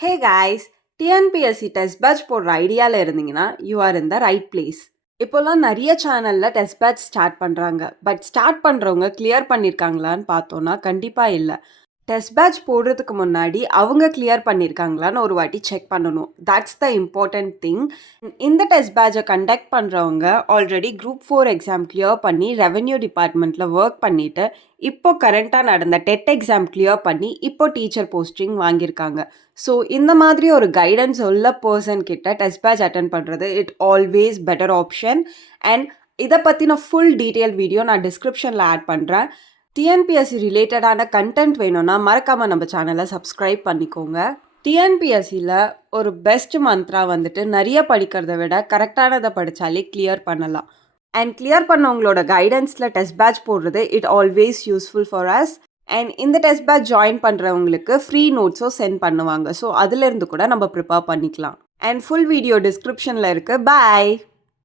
ஹே guys, TNPSC test batch போடுற ஐடியாவில் இருந்தீங்கன்னா you are in the right place. இப்போல்லாம் நிறைய சேனலில் டெஸ்ட் பேட்ச் ஸ்டார்ட் பண்ணுறாங்க. பட் ஸ்டார்ட் பண்ணுறவங்க கிளியர் பண்ணியிருக்காங்களான்னு பார்த்தோன்னா கண்டிப்பாக இல்லை. டெஸ்ட் பேட்ச் போடுறதுக்கு முன்னாடி அவங்க கிளியர் பண்ணியிருக்காங்களான்னு ஒரு வாட்டி செக் பண்ணணும். That's the important thing. இந்த டெஸ்ட் பேட்சை கண்டக்ட் பண்ணுறவங்க ஆல்ரெடி குரூப் 4 எக்ஸாம் கிளியர் பண்ணி ரெவென்யூ டிபார்ட்மெண்ட்டில் ஒர்க் பண்ணிவிட்டு இப்போ கரண்ட்டாக நடந்த டெட் எக்ஸாம் கிளியர் பண்ணி இப்போ டீச்சர் போஸ்டிங் வாங்கியிருக்காங்க. ஸோ இந்த மாதிரி ஒரு கைடன்ஸ் உள்ள பர்சன் கிட்ட டெஸ்ட் பேட்ச் அட்டன் பண்ணுறது it always better option. And இதை பற்றின ஃபுல் டீட்டெயில் வீடியோ நான் டிஸ்கிரிப்ஷனில் ஆட் பண்ணுறேன். டிஎன்பிஎஸ்சி ரிலேட்டடான கண்டென்ட் வேணும்னா மறக்காமல் நம்ம சேனலை சப்ஸ்கிரைப் பண்ணிக்கோங்க. டிஎன்பிஎஸ்சியில் ஒரு பெஸ்ட் மந்த்ரா வந்துட்டு நிறைய படிக்கிறத விட கரெக்டானதை படித்தாலே கிளியர் பண்ணலாம். அண்ட் கிளியர் பண்ணவங்களோட கைடன்ஸில் டெஸ்ட் பேட்ச் போடுறது it always useful for us. And இந்த டெஸ்ட் பேட்ச் ஜாயின் பண்ணுறவங்களுக்கு ஃப்ரீ நோட்ஸும் சென்ட் பண்ணுவாங்க. ஸோ அதுலேருந்து கூட நம்ம ப்ரிப்பேர் பண்ணிக்கலாம். அண்ட் ஃபுல் வீடியோ டிஸ்கிரிப்ஷனில் இருக்குது. பாய்.